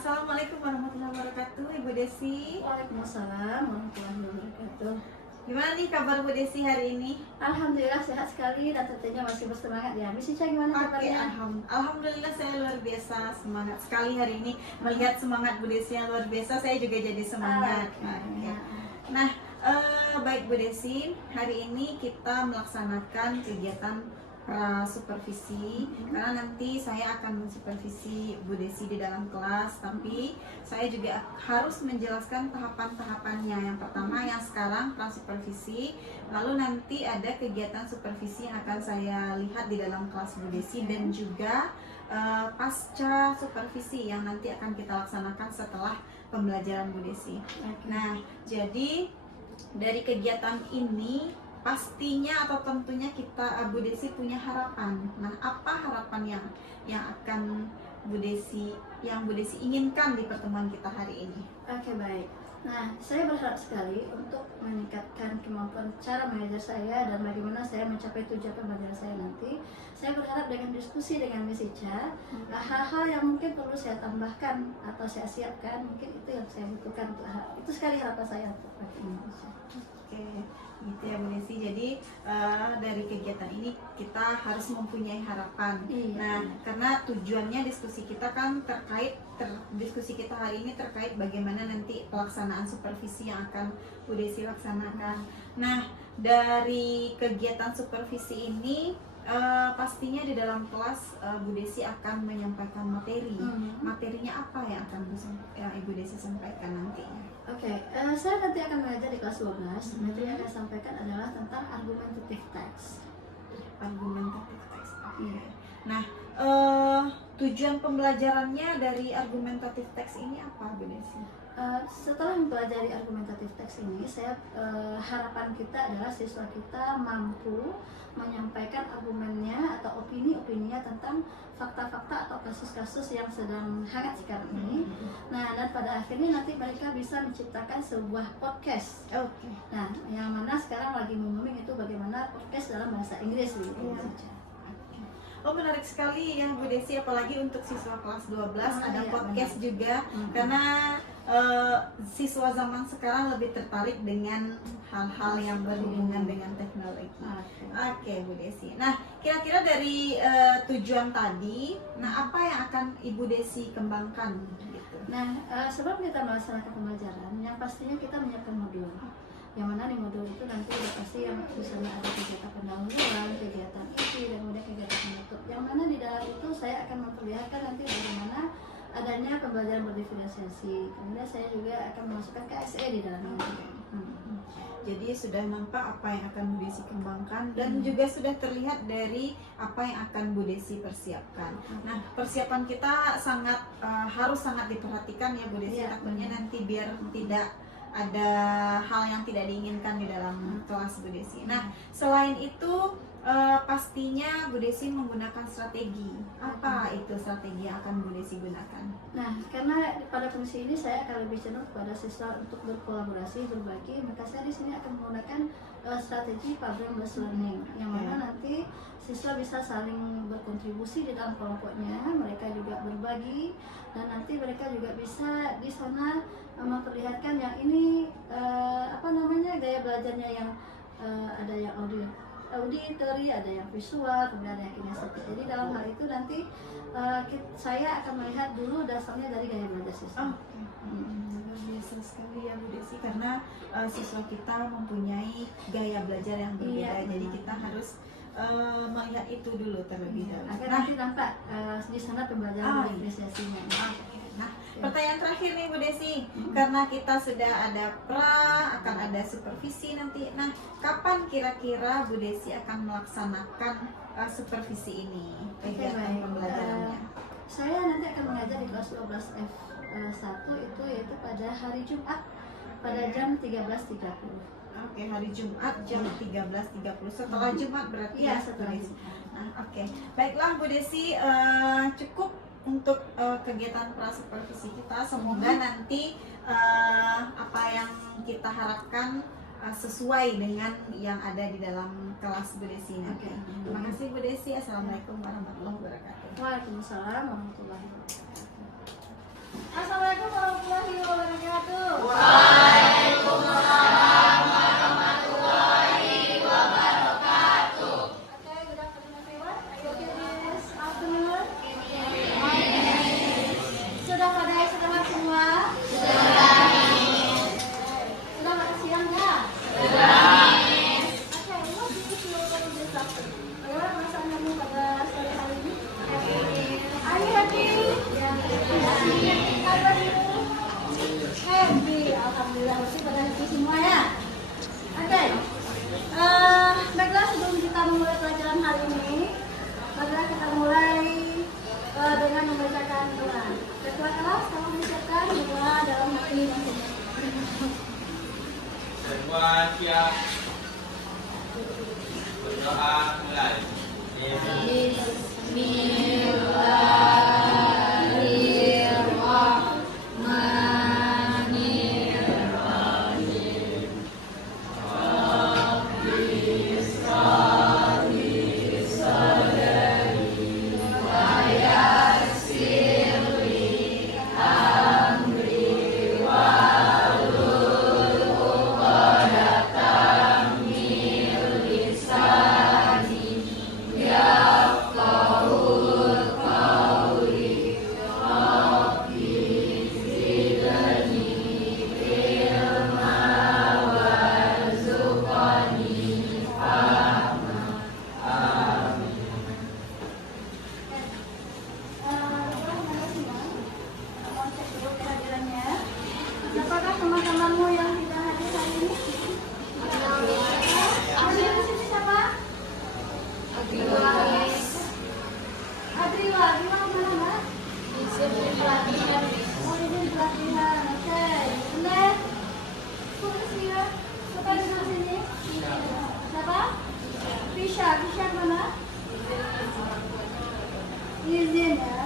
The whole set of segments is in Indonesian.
Assalamualaikum warahmatullahi wabarakatuh, Ibu Desi. Waalaikumsalam warahmatullahi wabarakatuh. Gimana nih kabar Bu Desi hari ini? Alhamdulillah sehat sekali dan tentunya masih bersemangat ya. Miss Ica gimana Oke, kabarnya? alhamdulillah saya luar biasa semangat sekali hari ini. Melihat semangat Bu Desi yang luar biasa, saya juga jadi semangat. Oke. Nah, baik Bu Desi, hari ini kita melaksanakan kegiatan supervisi karena nanti saya akan mensupervisi Bu Desi di dalam kelas, tapi saya juga harus menjelaskan tahapan-tahapannya. Yang pertama yang sekarang supervisi, lalu nanti ada kegiatan supervisi yang akan saya lihat di dalam kelas Bu Desi, dan juga pasca supervisi yang nanti akan kita laksanakan setelah pembelajaran Bu Desi. Nah, jadi dari kegiatan ini pastinya atau tentunya kita Bu Desi punya harapan. Nah, apa harapan yang akan Bu Desi inginkan di pertemuan kita hari ini? Oke, baik. Nah, saya berharap sekali untuk meningkatkan kemampuan cara mengajar saya dan bagaimana saya mencapai tujuan pembelajaran saya nanti. Saya berharap dengan diskusi dengan Miss Ica, hal-hal yang mungkin perlu saya tambahkan atau saya siapkan, mungkin itu yang saya butuhkan untuk itu sekali harapan saya untuk pagi ini. Oke, gitu ya Bu Desi. Jadi dari kegiatan ini kita harus mempunyai harapan. Iya. Nah, karena tujuannya diskusi kita kan diskusi kita hari ini terkait bagaimana nanti pelaksanaan supervisi yang akan Bu Desi laksanakan. Nah, dari kegiatan supervisi ini pastinya di dalam kelas Bu Desi akan menyampaikan materi. Materinya apa yang akan Ibu Desi sampaikan nantinya? Oke, saya nanti akan mengajar di kelas 12. Materi yang saya sampaikan adalah tentang argumentative text. Argumentative text. Oke. Nah, tujuan pembelajarannya dari argumentative text ini apa, Bu Desi? Setelah mempelajari argumentative text ini, harapan kita adalah siswa kita mampu menyampaikan argumennya atau opini-opininya tentang fakta-fakta atau kasus-kasus yang sedang hangat sekarang ini. Nah, dan pada akhirnya nanti mereka bisa menciptakan sebuah podcast. Oke. Nah, yang mana sekarang lagi booming itu bagaimana podcast dalam bahasa Inggris gitu. Oh, menarik sekali ya Bu Desi, apalagi untuk siswa kelas 12 ada iya, podcast benar. juga. Karena siswa zaman sekarang lebih tertarik dengan hal-hal yang berhubungan dengan teknologi. Oke, Bu Desi. Nah, kira-kira dari tujuan tadi, nah apa yang akan Ibu Desi kembangkan gitu? Nah, sebelum kita melaksanakan pembelajaran, yang pastinya kita menyiapkan modul. Yang mana di modul itu nanti udah pasti yang misalnya ada kegiatan pendahuluan, kegiatan isi, dan kemudian kegiatan penutup. Yang mana di dalam itu saya akan memperlihatkan nanti bagaimana adanya pembelajaran berdiferensiasi. Kemudian saya juga akan memasukkan KSE di dalamnya. Jadi sudah nampak apa yang akan Bu Desi kembangkan, dan juga sudah terlihat dari apa yang akan Bu Desi persiapkan. Nah, persiapan kita harus sangat diperhatikan ya Bu Desi, takutnya nanti biar tidak ada hal yang tidak diinginkan di dalam kelas Bu Desi. Nah, selain itu pastinya Bu Desi menggunakan strategi. Apa itu strategi yang akan Bu Desi gunakan? Nah, karena pada fungsi ini saya akan lebih cenderung kepada siswa untuk berkolaborasi, berbagi, maka saya di sini akan menggunakan strategi problem-based learning, yang mana nanti siswa bisa saling berkontribusi di dalam kelompoknya, mereka juga berbagi, dan nanti mereka juga bisa di sana memperlihatkan yang ini gaya belajarnya yang ada yang auditory, ada yang visual, kemudian ada yang kinestetik. Jadi dalam hal itu nanti saya akan melihat dulu dasarnya dari gaya belajar siswa. Luar biasa sekali ya Bu Desi, karena siswa kita mempunyai gaya belajar yang berbeda. Jadi kita harus melihat itu dulu terlebih dahulu. Agar nanti nampak di sana pembelajaran diferensiasinya. Nah, pertanyaan terakhir nih Bu Desi, karena kita sudah ada akan ada supervisi nanti. Nah, kapan kira-kira Bu Desi akan melaksanakan supervisi ini, kegiatan pembelajarannya? Saya nanti akan mengajar di kelas 12 F1 itu yaitu pada hari Jumat pada jam 13.30. Oke, hari Jumat jam 13.30. Setelah Jumat berarti ya? Setelah Jumat. Nah, oke. Baiklah Bu Desi, cukup untuk kegiatan supervisi kita. Semoga nanti apa yang kita harapkan sesuai dengan yang ada di dalam kelas Bu Desi nanti. Terima kasih Bu Desi. Assalamualaikum warahmatullahi wabarakatuh. Waalaikumsalam warahmatullahi wabarakatuh. kelas tolong disiapkan doa dalam hati masing-masing. Semua siap. Berdoa mulai. Siapakah teman-temanmu yang tidak hadir hari ini? Hadir di sini siapa? Adriwa. Adriwa mana Mbak? Izin pelatihan. Oh, izin pelatihan. Oke. Benar. Tulis ya. Siapa di sini? Siapa? Fisha. Fisha mana? Izin ya.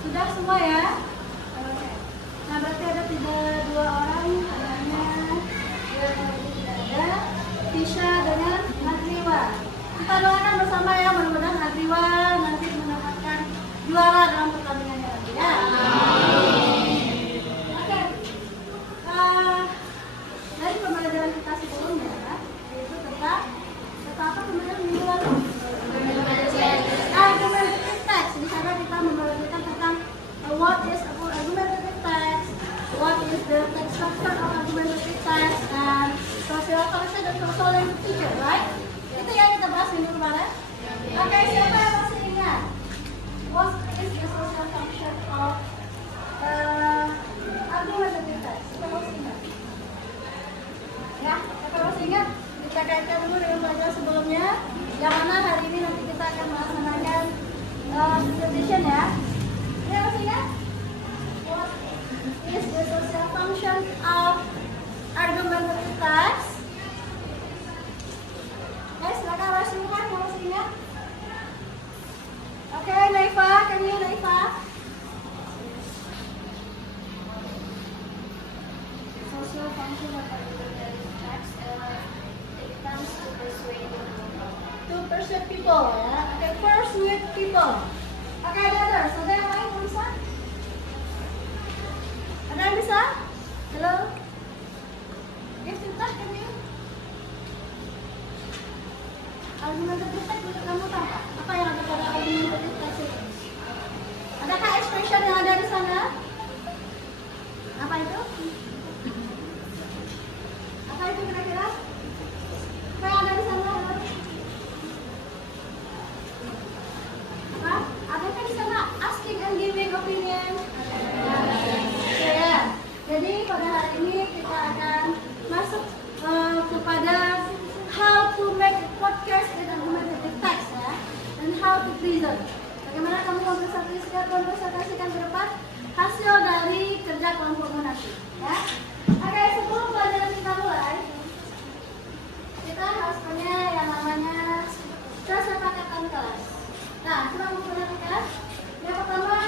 Sudah semua ya? Oke. Nah, berarti ada dua orang, adanya dua orang tidak ada, Fisha dengan Adriwa. Kita doakan bersama ya, mudah-mudahan Adriwa nanti mendapatkan juara dalam pertandingannya nanti ya. Oke. Dari pembelajaran kita sebelumnya, yaitu tentang apa pembelajaran minggu lalu? Argumentative text. Di sana kita membelajarkan tentang what is argumentative text, what is the text structure of argumentative text, and social function dan social language feature, right? Itu yang kita bahas minggu kemarin. Oke, siapa yang masih ingat? What is the social function of argumentative text? Siapa masih ingat? Ya, siapa masih ingat? Kita kaitkan dulu dengan pelajaran sebelumnya. Yang mana hari ini nanti kita akan melaksanakan presentation ya. Ini masih ingat? What is the social function of argumentative text? Guys, silakan rasakan kalau masih ingat. Oke, Naifa, can you Naifa? Social function of argumentative text it comes to persuade people ya. Okay, persuade people. Okay, ada others. Ada yang lain yang bisa? Ada yang bisa? Hello? Yes, Sinta, can you? Argumentative text menurut kamu tahu apa? Apa yang ada pada argumentative text itu? Adakah expression yang ada di sana? Apa itu? Apa itu kira-kira? Apa yang ada di sana? Apa? Adakah di sana asking and giving opinion? Ya. Jadi pada hari ini kita akan masuk kepada how to make a podcast with argumentative text ya, dan how to present. Bagaimana kamu konversasikan ke depan hasil dari kerja kelompokmu nanti ya. Oke, sebelum pelajaran kita mulai, kita harus punya yang namanya kesepakatan kelas. Nah, kita mau perhatikan yang pertama,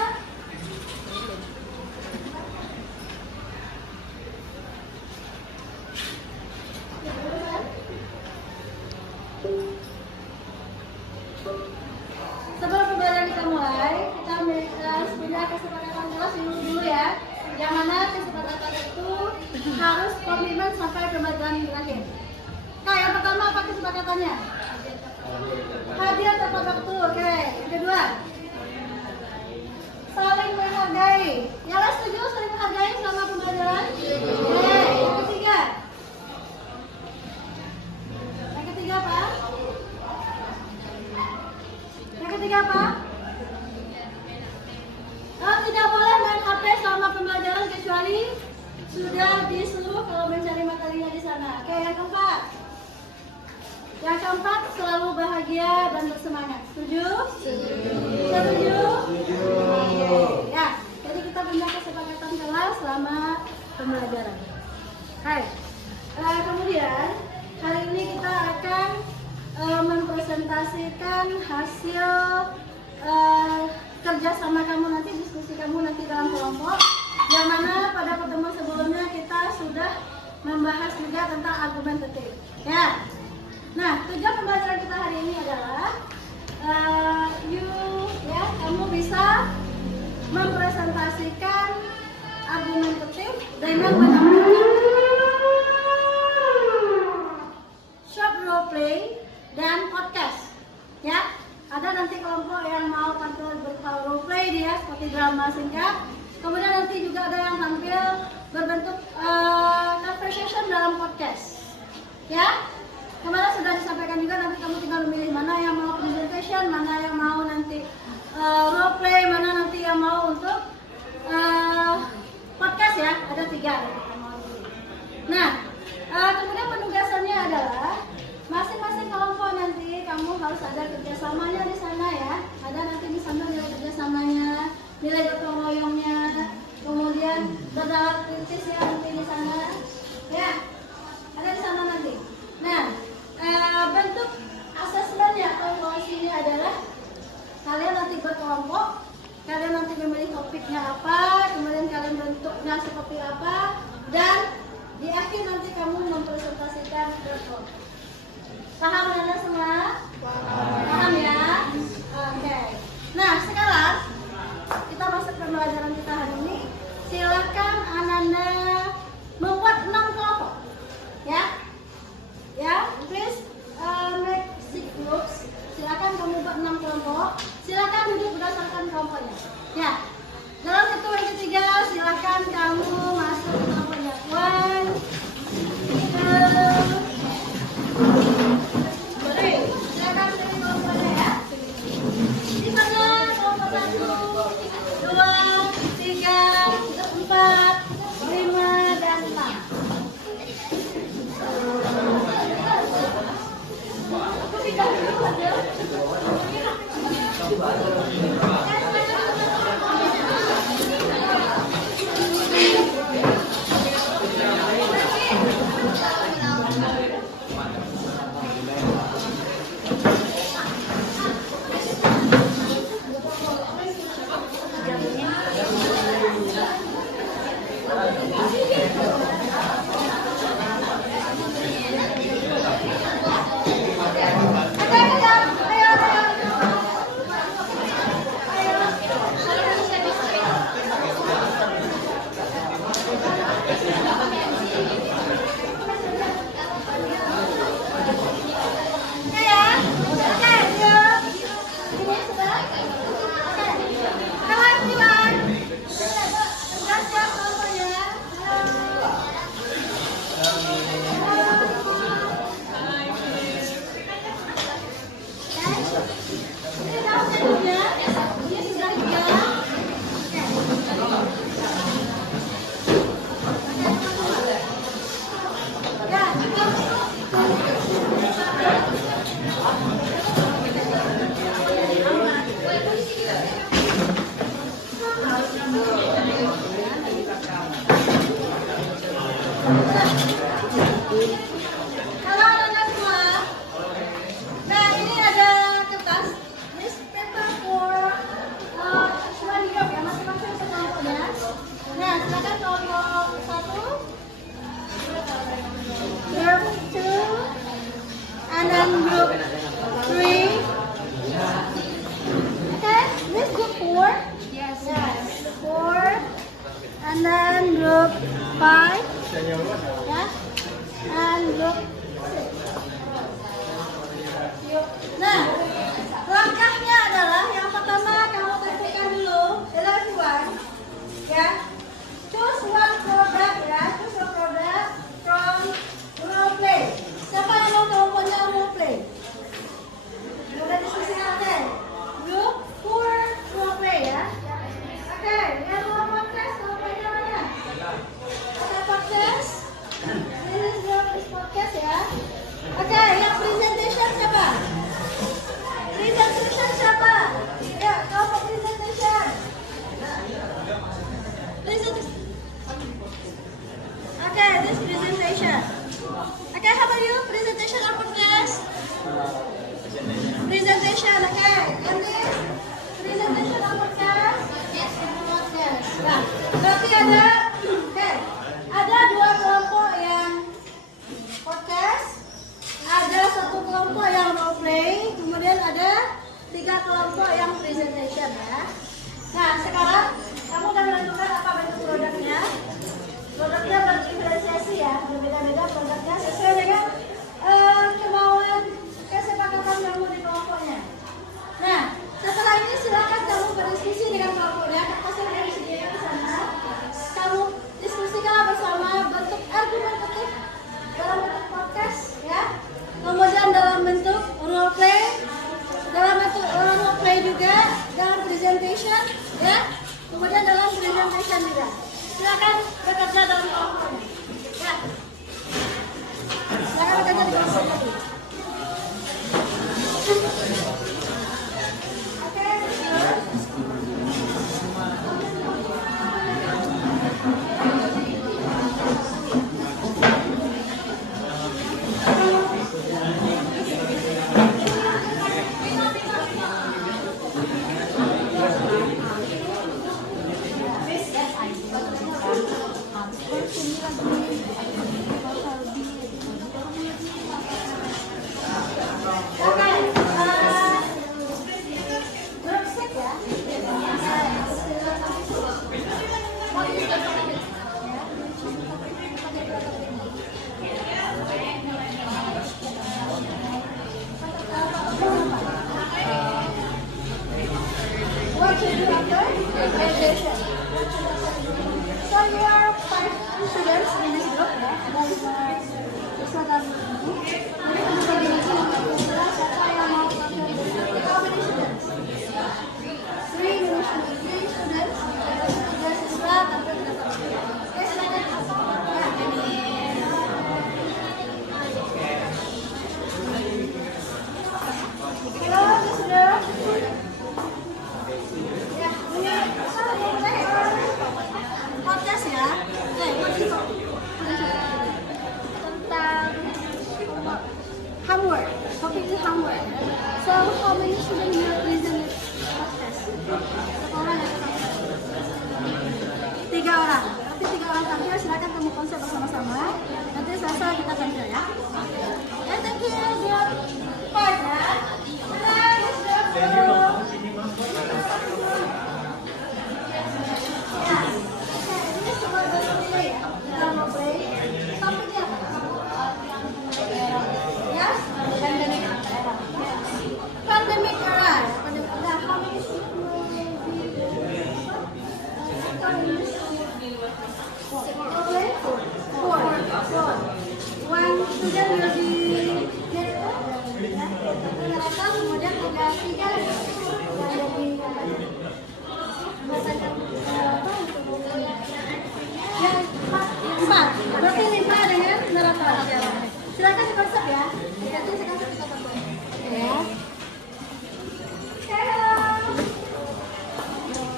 sebelum pembelajaran kita mulai, kita harus punya kesepakatan kelas dulu ya. Yang mana kesepakatan itu harus komitmen sampai pembelajaran berakhir. Nah, yang pertama apa kesepakatannya? Hadir tepat waktu. Oke. Yang kedua, saling menghargai. Yang lain setuju saling menghargai selama pembelajaran? Oke. Yang ketiga, apa? Yang ketiga apa? Oh, tidak boleh main HP selama pembelajaran kecuali sudah disuruh kalau mencari materinya di sana. Oke, yang keempat. Yang keempat, selalu bahagia dan bersemangat. Setuju? Setuju? Setuju. nanti dalam kelompok, yang mana pada pertemuan sebelumnya kita sudah membahas juga tentang argumentatif. Ya. Nah, tujuan pembelajaran kita hari ini adalah kamu bisa mempresentasikan argumentatif dengan menggunakan short role play dan podcast. Ya, ada nanti kelompok yang mau tampil berupa role play dia seperti drama singkat. Kemudian nanti juga ada yang tampil berbentuk conversation dalam podcast. Ya, kemarin sudah disampaikan juga, nanti kamu tinggal memilih mana yang mau presentation, mana yang mau nanti role play, mana nanti yang mau untuk podcast ya. Ada 3. Nah, kemudian penugasannya adalah masing-masing kelompok nanti kamu harus ada kerjasamanya di sana ya. Ada nanti di sana nilai kerjasamanya, nilai gotong royongnya, kemudian berdalam kritis ya nanti di sana. Ya, ada di sana nanti. Nah, bentuk asesmennya atau evaluasinya adalah kalian nanti berkelompok, kalian nanti memilih topiknya apa, kemudian kalian bentuknya seperti apa, dan di akhir nanti kamu mempresentasikan report. Paham Anda semua? Paham ya? Oke. Nah, sekarang kita masuk ke pembelajaran kita hari ini. Silakan Ananda membuat 6 kelompok. Ya. Ya, please make 6 groups. Silakan kamu buat 6 kelompok. Silakan duduk berdasarkan kelompoknya. Ya. Dalam hitungan yang ketiga, silakan kamu masuk ke kelompoknya. 1, 2, 3. Silakan pilih kelompoknya ya. Di sana kelompok 1, 2, 3, 4, 5, dan 6. Nah, langkahnya adalah yang pertama kamu tentukan dulu, everyone, ya. Choose one product ya, choose one product from role play. Siapa yang mau kelompoknya role play? Boleh diskusi nanti. Group for role play ya. Oke, yang mau podcast role play mana? Oke, podcast. This is your podcast ya. kelihatan ya. Nah, sekarang kamu akan menentukan apa bentuk produknya. Produknya berdiferensiasi ya, berbeda-beda produknya sesuai dengan kemauan kesepakatan kamu di kelompoknya. Nah, setelah ini silakan kamu berdiskusi dengan kelompoknya. Kertas yang ada disediakan di sana. Kamu diskusikanlah bersama bentuk argumentatif dalam bentuk podcast ya. Kemudian dalam bentuk role play, dalam bentuk role play juga, dalam presentation ya. Kemudian dalam presentation juga. Silakan bekerja dalam kelompoknya. Ya. Silakan bekerja di kelompok tadi. What should you do after? Graduation. So you are 5 students in this group ya. Ada 5 siswa dan guru. Jadi untuk bagi siapa yang mau how many students? 3 students. 3 siswa tapi tidak tahu. Oke, silakan. Ya, ini. Halo, sudah. Ya, ini podcast ya. Tentang homework. Topik itu homework. So, how many students you listen to podcast? Orang yang 3 orang. Nanti 3 orang tampil, silakan kamu konsep bersama-sama. Nanti selesai kita tampil ya. Ya, thank you. Good. Part ya. Pandemic era. How many students will be? 4. 1 student will be narrator, kemudian ada 3 yang jadi yang 4. Berarti 5 dengan narator. Silakan dikonsep ya. Nanti sekarang kita konsep. Ya. Halo.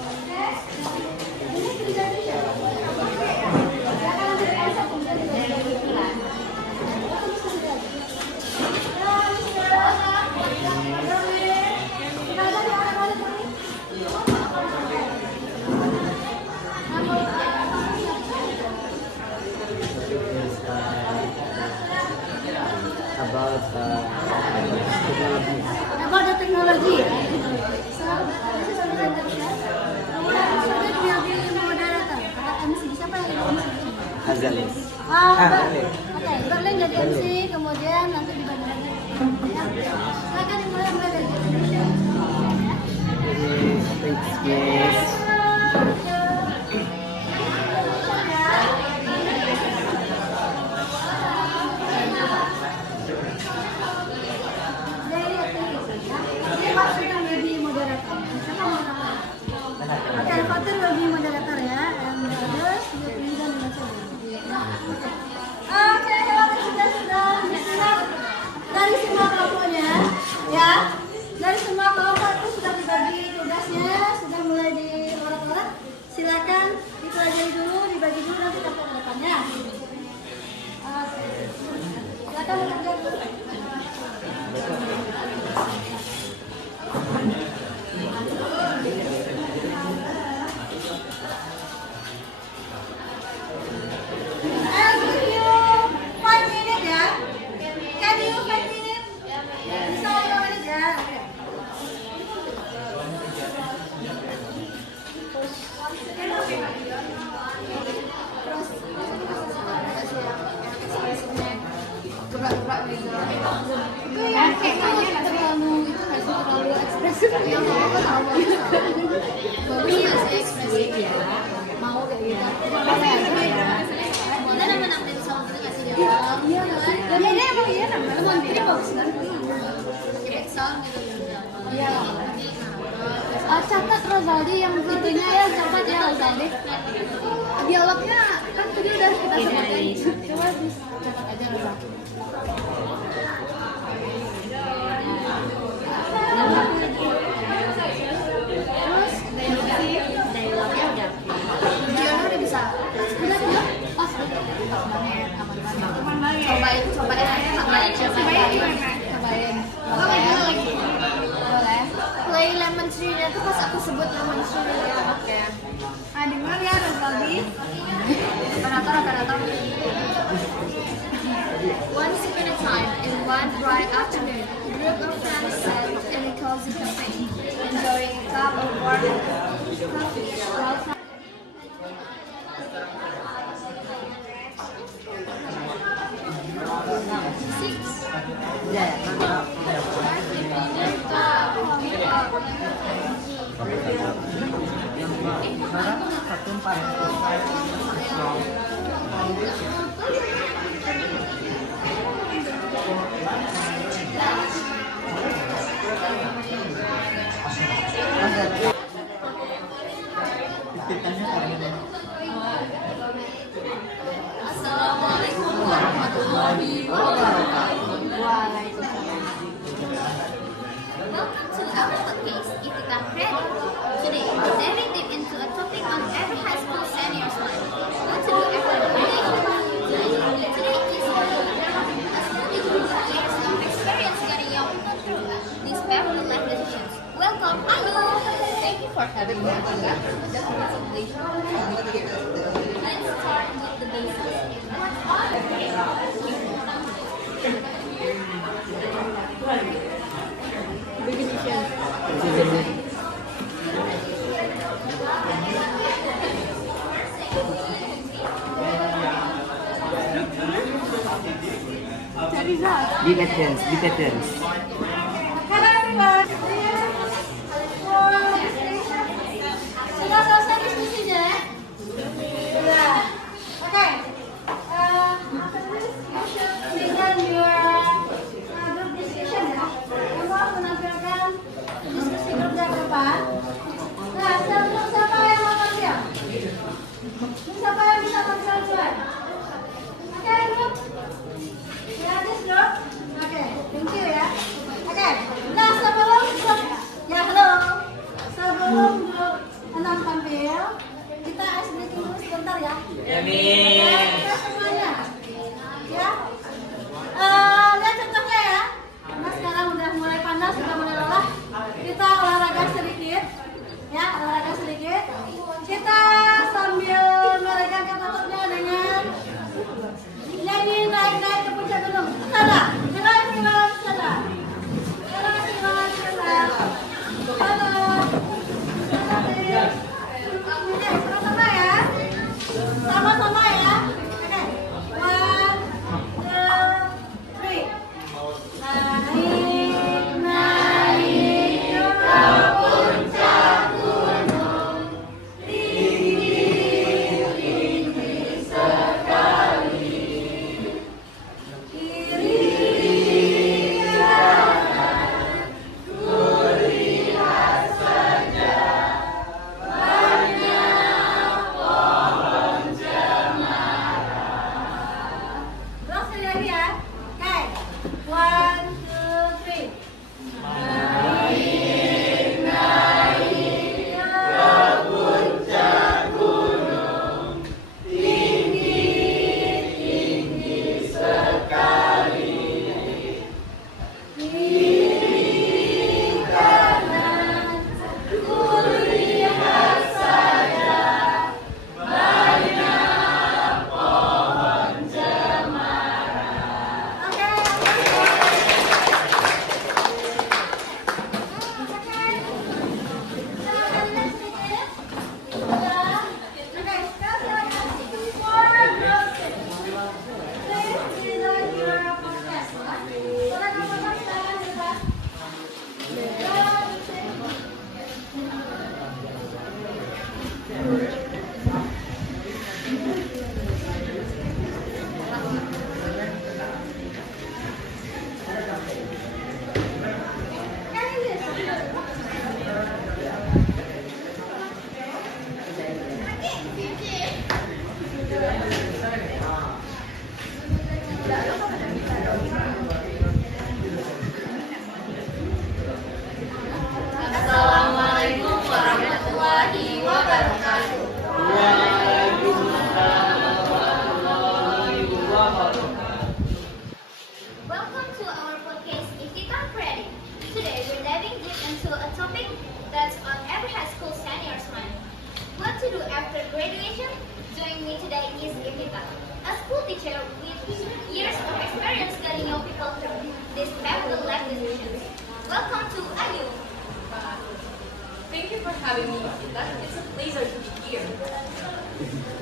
Oke. Ini presentation. Silakan nanti dikonsep kemudian dijelaskan. About the technology. So, this is presentation. Kemudian dia pilih moderator atau MC. Siapa yang jadi MC? Azali. Oke, Berlin jadi MC, kemudian nanti dibagi-bagi. Ya. Silakan dimulai dari presentation. Yes. Okay, Fatir will be moderator ya, and the others will be the moderator. Oke, kalau sudah dari semua kelompoknya. Zaldi yang itunya ya cepat ya Zaldi. Dialognya kan tadi udah kita sebutin. Coba cepat aja Zaldi. Terus dialognya udah. Dialognya udah bisa. Udah ya? Pas. Cobain lagi. Boleh. Play lemon tree-nya tuh pas aku sebut lemon tree ya. Oke. Ah, dengar ya Zaldi. Operator. Once upon a time, in one bright afternoon, a group of friends sat in a cozy cafe, enjoying a cup of warm coffee. Assalamualaikum warahmatullahi wabarakatuh. Welcome to our podcast, Itikaf Ready. Today, we're diving deep into a topic on every high school senior's mind. What to do after graduation. Today is a study group of years of experience getting young people through these pivotal life decisions. Welcome, Ayu! Thank you for having me on the presentation. Let's start with the basics. Be veterans. Hello everyone. Sudah selesai diskusinya ya? Sudah. Oke. After this, you should begin your group discussion ya. Kamu harus menampilkan diskusi grup yang depan. Nah, siapa yang mau tampil? Siapa yang bisa tampil duluan? Oke, grup. Ya, this grup. Oke, thank you ya. Oke, nah sebelum grup, ya halo. Sebelum grup 6 tampil, kita ice breaking dulu sebentar ya. Kita semuanya, ya. Lihat contohnya ya. Nah sekarang udah mulai panas, sudah mulai lelah. Kita olahraga sedikit, ya olahraga sedikit. Kita sambil meregangkan ototnya dengan nyanyi naik ke puncak gunung. Sana, sana. Sama-sama ya. Sama-sama ya. Oke. 1, 2, 3. Naik ke puncak gunung. Tinggi sekali. Kiri kanan ku lihat saja banyak pohon cemara. Terus sekali lagi ya. Oke. 1, 2, 3. Naik ke puncak gunung. Tinggi sekali. Kiri kanan ku lihat saja banyak pohon cemara. Oke. Silakan lihat sedikit. Sudah. Oke, sekarang silakan for group six. Please design your podcast. Silakan Bapak, silakan Bapak. after graduation, joining me today is Evita, a school teacher with years of experience guiding young people through these pivotal life decisions. Welcome to IU. Thank you for having me, Evita. It's a pleasure to be here.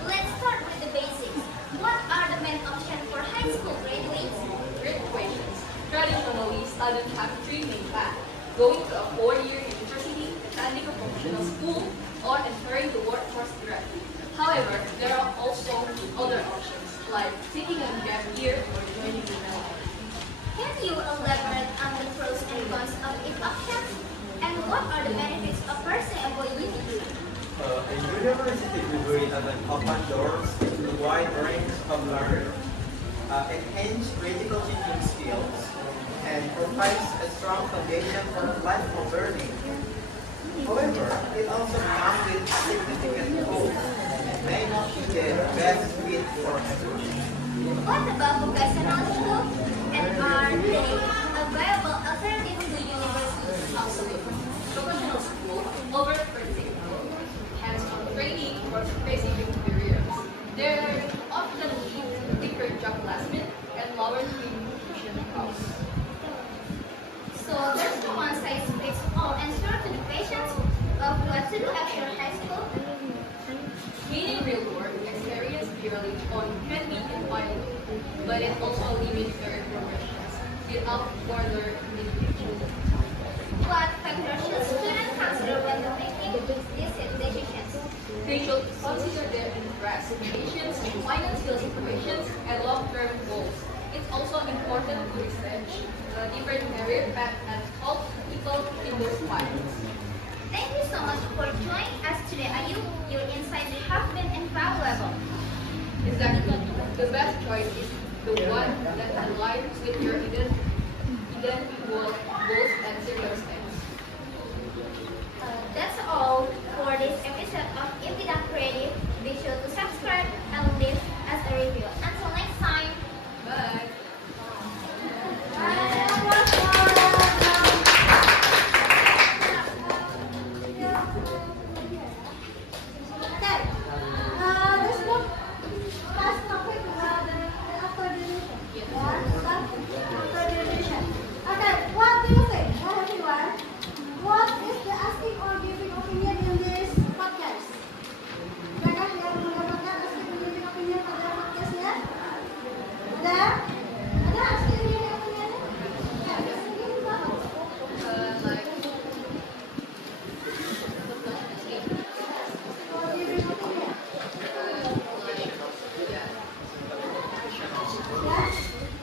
Let's start with the basics. What are the main options for high school graduates? Great questions. Traditionally, students have three main paths: going to a four-year university, attending a professional school, or entering the workforce directly. However, there are also other options, like taking a gap year or joining the military. Can you elaborate on the pros and cons of each option? And what are the benefits of pursuing a degree? A university degree opens doors to a wide range of learning, enhance critical thinking skills, and provides a strong foundation for lifelong learning. However, it also comes with significant costs and may not be the best fit for everyone. What about vocational school? And are they a viable alternative to university? Absolutely. Professional school offers predictable, hands-on training for specific careers. They often lead to quicker job placement and lower tuition costs. So there's no one-size-fits-all answer to the questions of what to do after high school. Meaning real work experience purely on can be invaluable, but it also limits career progressions without further individual. What factors should students consider when making these decisions? They should consider their interests, patience, financial situations, and long-term goals. It's also important to research different career paths and help people in their fields. Thank you so much for joining us today, Ayu. Your insights have been invaluable. Exactly. The best choice is the one that aligns with your individual goals and circumstances. That's all for this episode of Evita Creative. Be sure to subscribe and leave us a review. Until next time. Bye.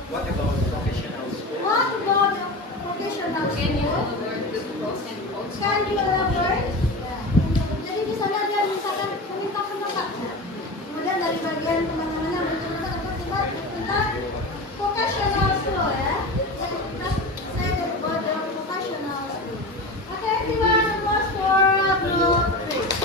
What about professional school? What about vocational Can you school? elaborate the pros and cons? Can you elaborate? Jadi misalnya dia misalkan meminta pendapatnya, kemudian dari bagian teman-temannya menceritakan tentang vocational school ya. Jadi kita saya dari bagian vocational school. Oke, everyone, applause for group 3.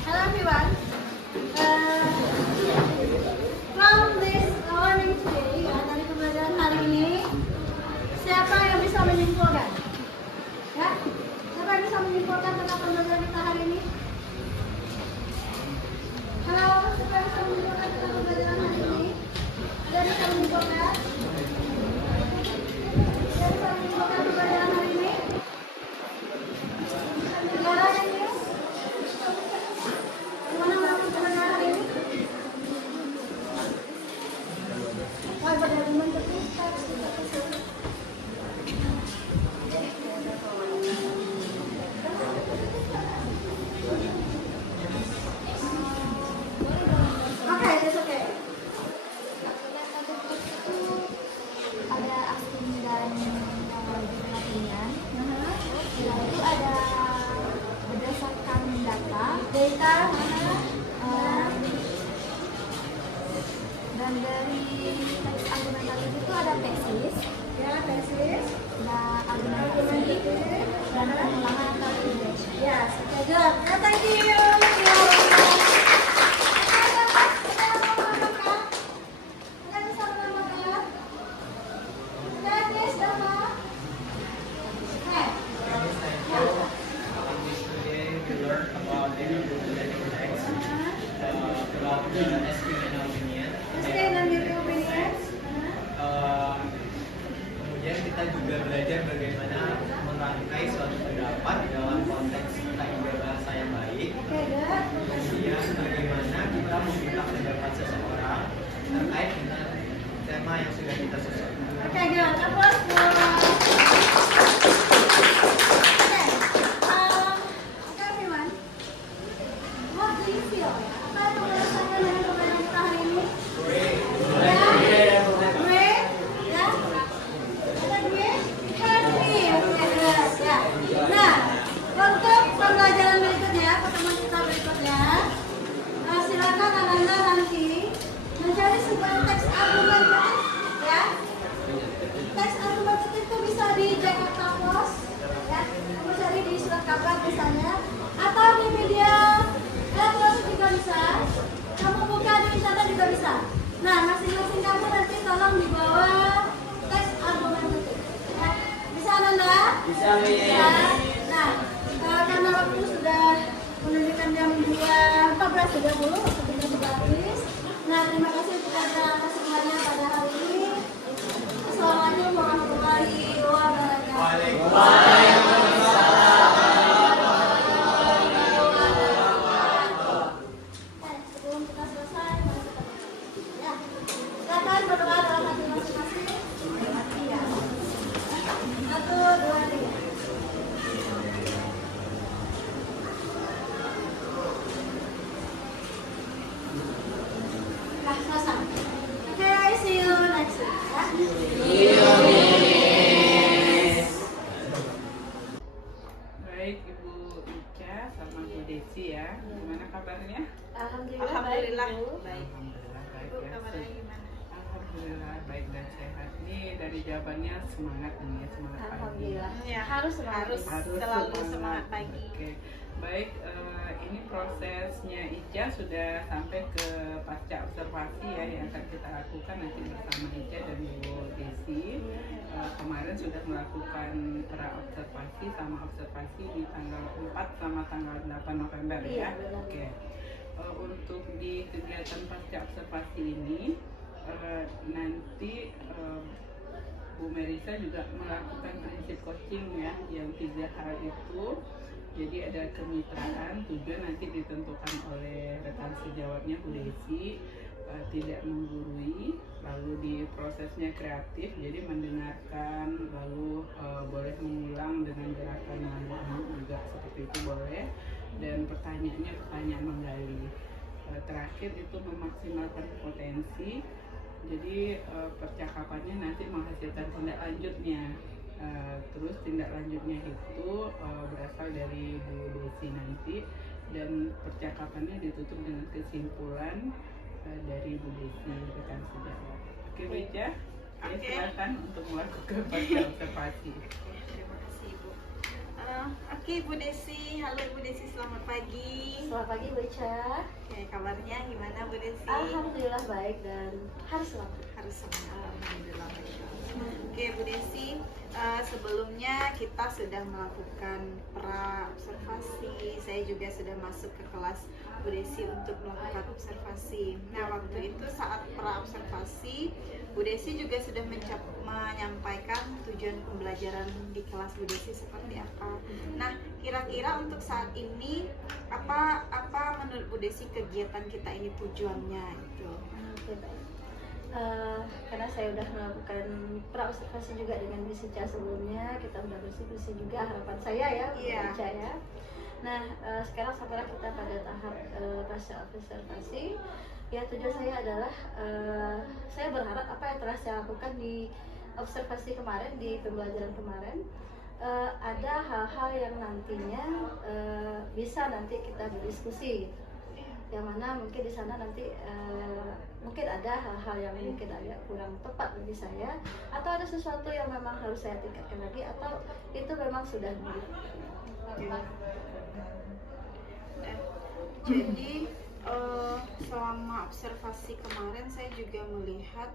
Hello everyone. From this learning today, ya, dari pembelajaran hari ini, siapa yang bisa menyimpulkan? Ya, siapa yang bisa menyimpulkan tentang pembelajaran kita hari ini? Halo, siapa yang bisa menyimpulkan tentang pembelajaran hari ini? Ada yang bisa menyimpulkan? Ada yang bisa menyimpulkan pembelajaran hari ini? Tidak ada yang bisa? Gimana menurut pembelajaran hari ini? Wah, pada teman terpisah. Okay, that's okay. Ada asing dan latihan. Itu ada berdasarkan data, dan dari teks argumentatif itu ada tesis, Ya, tesis. ada argumentasi, dan pengulangan atau regression. Yes, okay, good. Thank you. Ada bisa menambahkan? tema yang sudah kita susun. Oke, good. Applause for. Okay, everyone. What do you feel? Apa yang merasakan dengan pembelajaran kita hari ini? Great. Great. Ya. Ada great. Happy. Oke, good. Ya. Nah, untuk pembelajaran berikutnya, pertemuan kita berikutnya, silakan Anda nanti mencari sebuah teks argumentatif, ya. Teks argumentatif itu bisa di Jakarta Post, ya. Kamu cari di surat kabar misalnya, atau di media elektronik juga bisa. Kamu buka di internet juga bisa. Nah, masing-masing kamu nanti tolong dibawa teks argumentatif, ya. Bisa Nanda? Bisa, Ya. Nah, karena waktu sudah menunjukkan jam 14.30, waktu kita sudah habis. Nah, terima kasih kepada kesempatannya pada hari ini. Assalamualaikum warahmatullahi wabarakatuh. Sebelum kita selesai, ya, silakan berdoa dalam hati masing-masing. Ya. 1, 2, 3. Nah, selesai. Oke, see you next week, ya. Baik, Ibu Ica sama Bu Desi ya. Gimana kabarnya? Alhamdulillah Bu. baik. Alhamdulillah baik Ibu ya. kabarnya gimana? Alhamdulillah baik dan sehat. Nih dari jawabannya semangat nih, semangat pagi. Alhamdulillah. Ya, Harus semangat. harus selalu semangat pagi. Oke. Baik, ini prosesnya Ica sudah sampai ke pasca observasi ya yang akan kita lakukan nanti bersama Ica dan Bu Desi. Kemarin sudah melakukan pra-observasi sama observasi di tanggal 4 sama tanggal 8 November Iya, ya. benar. Oke. Untuk di kegiatan pasca observasi ini nanti Bu Merisa juga melakukan prinsip coaching ya yang 3 hal itu. Jadi ada kemitraan, tujuan nanti ditentukan oleh rekan sejawatnya Bu Desi, tidak menggurui, lalu di prosesnya kreatif, jadi mendengarkan, lalu boleh mengulang dengan gerakan mengulang juga seperti itu boleh, dan pertanyaannya pertanyaan menggali. Terakhir itu memaksimalkan potensi, jadi percakapannya nanti menghasilkan tindak lanjutnya. Terus tindak lanjutnya itu berasal dari Bu Desi nanti, dan percakapannya ditutup dengan kesimpulan dari Bu Desi rekan sejawat. Oke Bu Ica, silakan untuk melakukan pasca observasi. Terima kasih Ibu. Oke Bu Desi, halo Bu Desi, selamat pagi. Selamat pagi, Bu Ica. Oke, kabarnya gimana Bu Desi? Alhamdulillah baik dan harus selamat. Harus semangat, alhamdulillah, Masya Allah. Oke Bu Desi, sebelumnya kita sudah melakukan pra-observasi. Saya juga sudah masuk ke kelas Bu Desi untuk melakukan observasi. Nah, waktu itu saat pra-observasi, Bu Desi juga sudah menyampaikan tujuan pembelajaran di kelas Bu Desi seperti apa. Nah, kira-kira untuk saat ini apa menurut Bu Desi kegiatan kita ini tujuannya itu? Oke, baik. Karena saya sudah melakukan pra-observasi juga dengan Miss Ica sebelumnya, kita sudah bersih-bersih juga harapan saya ya, Bu Iya. Ica ya. Nah, sekarang sampailah kita pada tahap pasca observasi. Ya, tujuan saya adalah saya berharap apa yang telah saya lakukan di observasi kemarin, di pembelajaran kemarin, ada hal-hal yang nantinya bisa nanti kita berdiskusi, yang mana mungkin di sana nanti mungkin ada hal-hal yang mungkin agak kurang tepat bagi saya, atau ada sesuatu yang memang harus saya tingkatkan lagi, atau itu memang sudah begitu. Jadi selama observasi kemarin saya juga melihat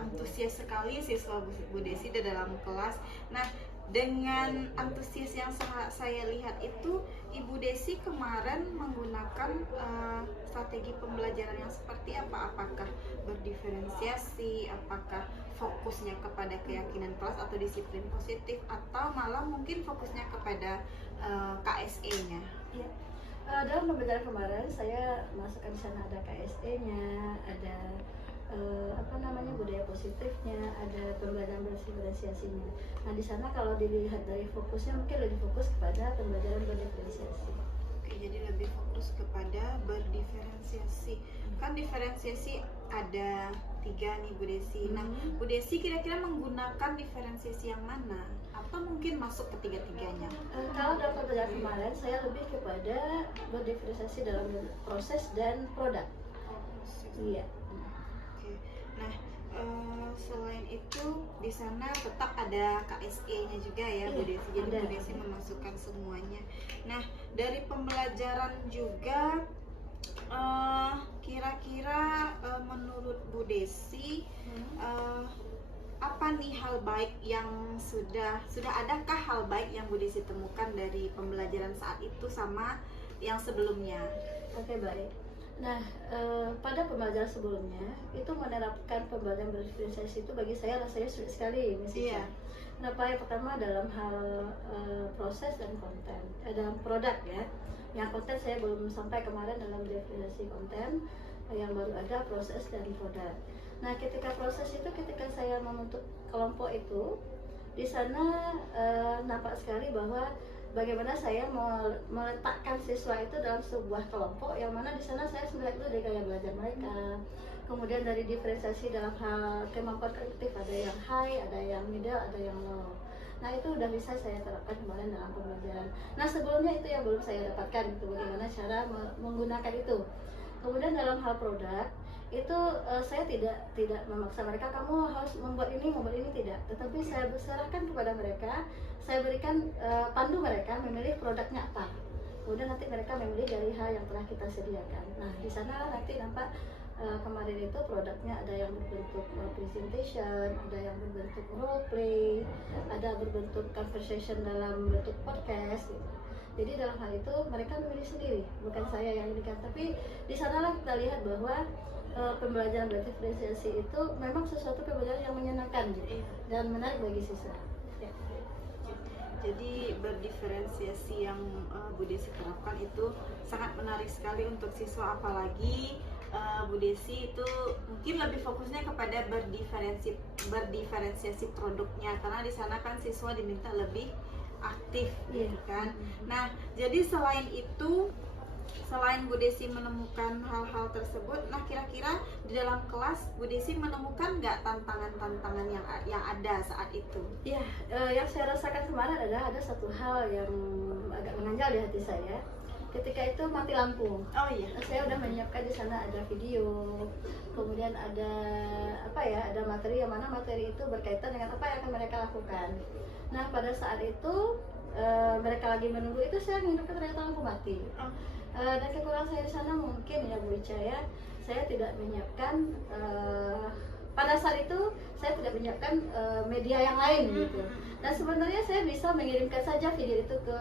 antusias sekali siswa Bu Desi di dalam kelas. Nah, dengan antusias yang saya lihat itu, Ibu Desi kemarin menggunakan strategi pembelajaran yang seperti apa? Apakah berdiferensiasi, apakah fokusnya kepada keyakinan kelas atau disiplin positif, atau malah mungkin fokusnya kepada KSE-nya? Ya. Dalam pembelajaran kemarin saya masukkan di sana ada KSE-nya, ada Bu budaya positifnya, ada pembelajaran berdiferensiasinya. Nah di sana kalau dilihat dari fokusnya mungkin lebih fokus kepada pembelajaran berdiferensiasi. Oke, jadi lebih fokus kepada berdiferensiasi. Kan diferensiasi ada 3 nih Bu Desi. Nah, Bu Desi kira-kira menggunakan diferensiasi yang mana? Atau mungkin masuk ke tiga-tiganya? Kalau dalam pembelajaran kemarin saya lebih kepada berdiferensiasi dalam proses dan produk. Iya. Oke. Nah, selain itu di sana tetap ada KSE-nya juga ya Bu Desi. Jadi ada. Bu Desi memasukkan semuanya. Nah, dari pembelajaran juga kira-kira menurut Bu Desi apa nih hal baik yang sudah adakah hal baik yang Bu Desi temukan dari pembelajaran saat itu sama yang sebelumnya? Oke, baik. Nah, pada pembelajaran sebelumnya itu menerapkan pembelajaran berdiferensiasi itu bagi saya rasanya sulit sekali, misalnya. Iya. Kenapa? Yang pertama dalam hal proses dan konten, dalam produk ya. Yang konten saya belum sampai kemarin dalam definisi konten, yang baru ada proses dan produk. Nah, ketika proses itu, ketika saya membentuk kelompok itu, di sana nampak sekali bahwa bagaimana saya meletakkan siswa itu dalam sebuah kelompok, yang mana di sana saya melihat itu dari gaya belajar mereka. Kemudian dari diferensiasi dalam hal kemampuan kognitif, ada yang high, ada yang middle, ada yang low. Nah, itu udah bisa saya terapkan kemarin dalam pembelajaran. Nah, sebelumnya itu yang belum saya dapatkan, itu bagaimana cara menggunakan itu. Kemudian dalam hal produk itu saya tidak memaksa mereka kamu harus membuat ini tidak, tetapi saya serahkan kepada mereka, saya berikan pandu mereka memilih produknya apa. Kemudian nanti mereka memilih dari hal yang telah kita sediakan. Nah, di sana nanti nampak kemarin itu produknya ada yang berbentuk presentation, ada yang berbentuk role play, ada berbentuk conversation dalam bentuk podcast gitu. Jadi dalam hal itu mereka memilih sendiri, bukan saya yang berikan. Tapi di sanalah kita lihat bahwa pembelajaran berdiferensiasi itu memang sesuatu pembelajaran yang menyenangkan gitu, dan menarik bagi siswa. Ya. Jadi berdiferensiasi yang Bu Desi terapkan itu sangat menarik sekali untuk siswa, apalagi Bu Desi itu mungkin lebih fokusnya kepada berdiferensiasi produknya, karena di sana kan siswa diminta lebih aktif gitu kan. Nah, jadi selain itu, selain Bu Desi menemukan hal-hal tersebut, nah kira-kira di dalam kelas Bu Desi menemukan nggak tantangan-tantangan yang ada saat itu? Ya, yang saya rasakan kemarin adalah ada satu hal yang agak mengganjal di hati saya. Ketika itu mati lampu. Oh iya. Saya udah menyiapkan di sana ada video, kemudian ada ada materi yang mana materi itu berkaitan dengan apa yang akan mereka lakukan. Nah, pada saat itu mereka lagi menunggu itu, saya menghidupkan ternyata lampu mati. Dan kekurangan saya di sana mungkin ya Bu Ica ya, saya tidak menyiapkan pada saat itu saya tidak menyiapkan media yang lain gitu. Dan sebenarnya saya bisa mengirimkan saja video itu ke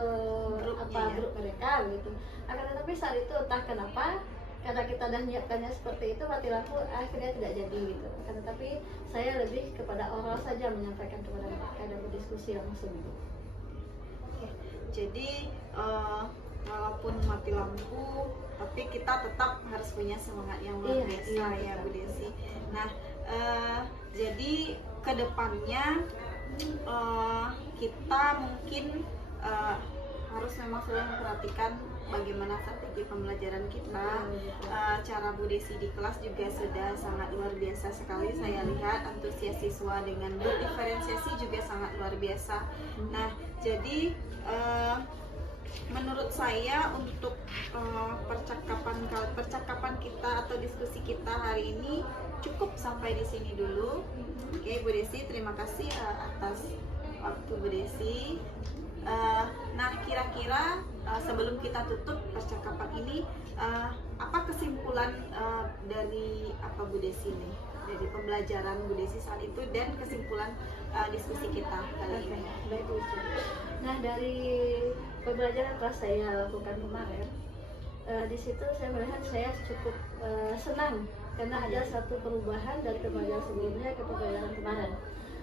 grup mereka gitu. Akan tetapi saat itu entah kenapa, karena kita sudah menyiapkannya seperti itu, mati lampu akhirnya tidak jadi gitu. Akan tetapi saya lebih kepada oral saja menyampaikan kepada mereka dan berdiskusi langsung. Oke. Jadi walaupun mati lampu, tapi kita tetap harus punya semangat yang luar biasa ya Bu Desi. Nah, jadi kedepannya kita mungkin harus memang selalu memperhatikan bagaimana strategi pembelajaran kita. Cara Bu Desi di kelas juga sudah sangat luar biasa sekali. Saya lihat antusias siswa dengan berdiferensiasi juga sangat luar biasa. Nah, jadi menurut saya untuk percakapan kita atau diskusi kita hari ini cukup sampai di sini dulu. Oke, Bu Desi, terima kasih atas waktu Bu Desi. Nah, kira-kira sebelum kita tutup percakapan ini, apa kesimpulan dari Bu Desi ini, dari pembelajaran Bu Desi saat itu dan kesimpulan diskusi kita kali ini? Baik, Bu. Nah, dari pembelajaran kelas saya lakukan kemarin, di situ saya melihat saya cukup senang karena ada satu perubahan dari pembelajaran sebelumnya ke pembelajaran kemarin.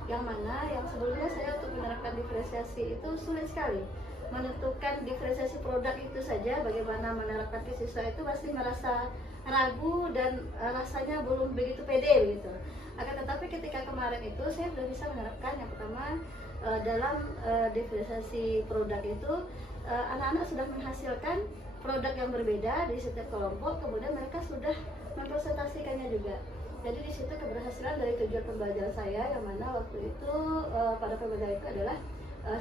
Yang mana yang sebelumnya saya untuk menerapkan diferensiasi itu sulit sekali. Menentukan diferensiasi produk itu saja, bagaimana menerapkan ke siswa itu pasti merasa ragu dan rasanya belum begitu pede gitu. Akan tetapi ketika kemarin itu saya sudah bisa menerapkan yang pertama dalam diferensiasi produk itu anak-anak sudah menghasilkan produk yang berbeda di setiap kelompok, kemudian mereka sudah mempresentasikannya juga. Jadi di situ keberhasilan dari tujuan pembelajaran saya, yang mana waktu itu pada pembelajaran itu adalah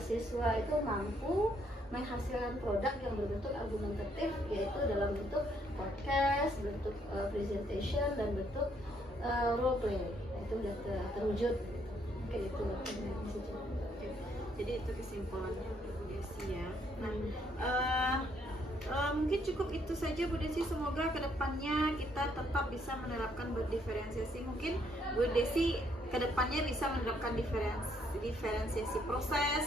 siswa itu mampu menghasilkan produk yang berbentuk argumentatif, yaitu dalam bentuk podcast, bentuk presentation, dan bentuk role play. Itu sudah terwujud kayak itu. Jadi itu kesimpulannya untuk Bu Desi ya. Nah, mungkin cukup itu saja Bu Desi. Semoga kedepannya kita tetap bisa menerapkan berdiferensiasi. Mungkin Bu Desi kedepannya bisa menerapkan diferensiasi proses,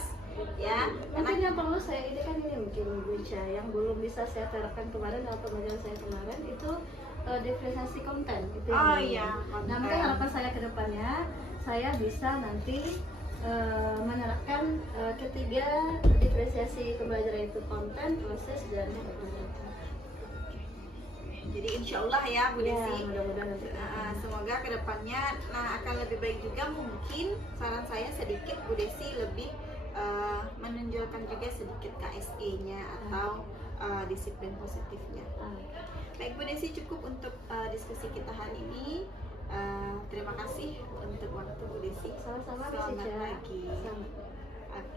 ya. Mungkin yang perlu saya ini kan ini mungkin Bu Ica, yang belum bisa saya terapkan kemarin dalam pembelajaran saya kemarin itu diferensiasi konten. Itu yang belum. Iya. Nah, mungkin harapan saya kedepannya saya bisa nanti menerapkan ketiga diferensiasi pembelajaran itu konten, proses, dan jadi insya Allah ya Bu ya, Desi. mudah-mudahan nanti. Semoga kedepannya akan lebih baik juga. Mungkin saran saya sedikit Bu Desi lebih menonjolkan juga sedikit KSE-nya atau disiplin positifnya. Baik Bu Desi, cukup untuk diskusi kita hari ini. Terima kasih untuk waktu Bu Desi. Sama-sama, Selamat Ica. pagi. Selamat.